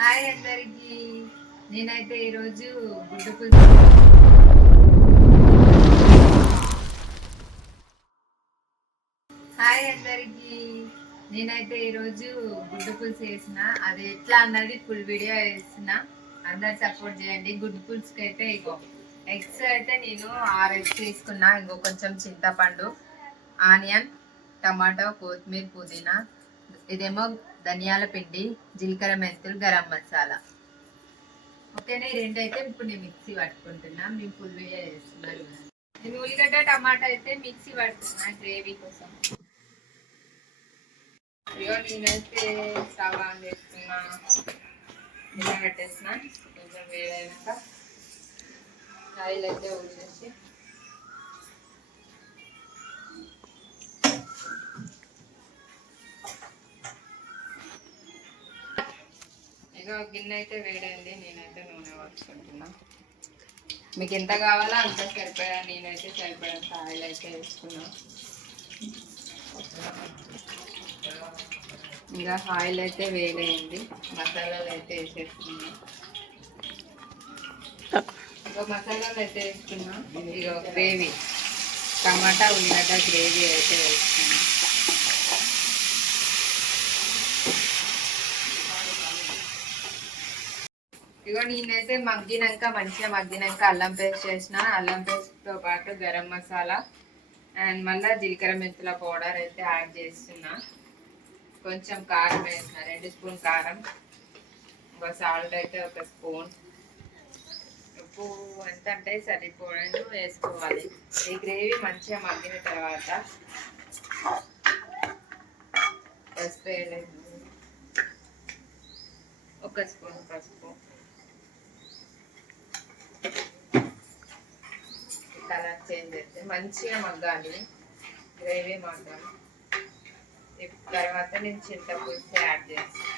Hi అందరికి. నేనైతే ఈరోజు గుడ్డు పులుసు హాయ్ అందరికి. నేనైతే ఈరోజు గుడ్డు పులుసు వేసిన అది ఎట్లా అన్నది ఫుల్ వీడియో వేసిన అందరు సపోర్ట్ చేయండి. గుడ్డు పులుసుకి అయితే ఇగో ఎగ్స్ అయితే నేను ఆరు ఎగ్స్ తీసుకున్నా. ఇంకో కొంచెం చింతపండు ఆనియన్ టమాటో కొత్తిమీర పుదీనా ఇదేమో ధనియాల పిండి జీలకర్ర మెంతులు గరం మసాలా. ఓకేనా? ఈ రెండు అయితే ఇప్పుడు నేను మిక్సీ పట్టుకుంటున్నా. మేము ఫుల్ వీడియో చేస్తున్నారు. నేను ఉల్లిగడ్డ టమాటా అయితే మిక్సీ పడుతున్నా గ్రేవీ కోసం. ఇగో నేనైతే స్టవ్ ఆన్ చేస్తున్నా ఇలా పెట్టేసిన కొంచెం వేడైనాక ఆయిల్ అయితే ఊసేసి ఇక గిన్నె అయితే వేడైంది నేనైతే నూనె వాడుకుంటున్నా మీకు ఎంత కావాలో అంత సరిపడా నేనైతే సరిపడంత ఆయిల్ అయితే వేసుకున్నా. ఇంకా ఆయిల్ అయితే వేడైంది మసాలాలు అయితే వేసేసుకున్నా. ఇక మసాలాలు అయితే వేసుకున్నా. ఇక గ్రేవీ టమాటా ఉల్లిగడ్డ గ్రేవీ అయితే వేసుకున్నా. ఇగో నేనైతే మగ్గినాక మంచిగా మగ్గినాక అల్లం పేస్ట్ చేసిన. అల్లం పేస్ట్తో పాటు గరం మసాలా అండ్ మళ్ళీ జీలకర్ర మెంతుల పౌడర్ అయితే యాడ్ చేస్తున్నా. కొంచెం కారం వేసిన రెండు స్పూన్ కారం ఒక సాల్ట్ అయితే ఒక స్పూన్. ఉప్పు ఎంత అంటే సరిపోవడం వేసుకోవాలి. ఈ గ్రేవీ మంచిగా మగ్గిన తర్వాత పసుపు వేయలేదు. ఒక స్పూన్ పసుపు. చేంజ్ అయితే మంచిగా మగ్గాలి. గ్రేవీ మగ్గాలి తర్వాత నేను చింతపులుసు యాడ్ చేస్తాను.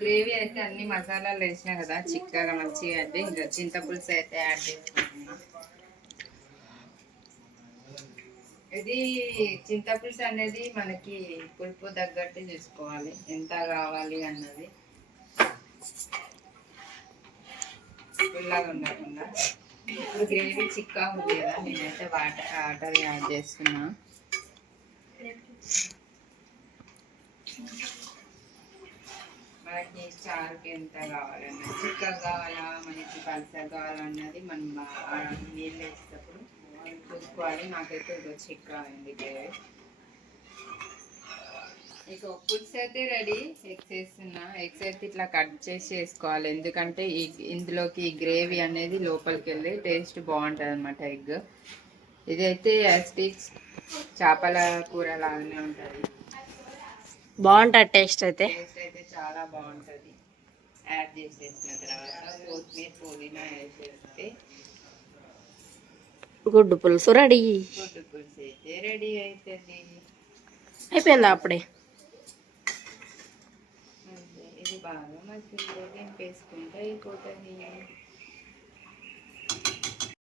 గ్రేవీ అయితే అన్ని మసాలాలు వేసినా కదా చిక్కగా మంచిగా అయితే ఇంకా చింతపులుసు అయితే యాడ్ చేసుకుంటున్నా ఇది చింతపులుసు అనేది మనకి పులుపు తగ్గట్టు చూసుకోవాలి. ఎంత కావాలి అన్నది. పుల్లగా ఉండకుండా. ఇప్పుడు గ్రేవీ చిక్కగా ఉంది కదా నేనైతే వాటర్ వాటర్ యాడ్ చేస్తున్నా. మనకి చారుకి ఎంత కావాలన్నది చిక్కగా కావాలా మనకి పలసగా కావాలన్నది మనం నీళ్ళు వేసేటప్పుడు చూసుకోవాలి. నాకైతే ఇది చిక్కగా అయింది గ్రేవీ. ఇక పులుసు అయితే రెడీ. ఎగ్స్ వేస్తున్నా ఎగ్స్ అయితే ఇట్లా కట్ చేసి వేసుకోవాలి. ఎందుకంటే ఈ ఇందులోకి గ్రేవీ అనేది లోపలికి వెళ్ళి టేస్ట్ బాగుంటుంది అనమాట ఎగ్. ఇదైతే యాస్టిక్స్ చేపల కూర లాగానే ఉంటుంది. బాగుంటుంది టేస్ట్ అయితే. టేస్ట్ అయితే చాలా బాగుంటుంది. యాడ్ చేసేసిన తర్వాత కొత్తిమీర పుదీనా వేసేస్తే గుడ్డు పులుసు రెడీ. గుడ్డు పులుసు అయితే రెడీ అవుతుంది అయిపోయిందా అప్పుడే అంతే. ఇది బాగా మసాలా దింపేసుకుంటే అయిపోతుంది.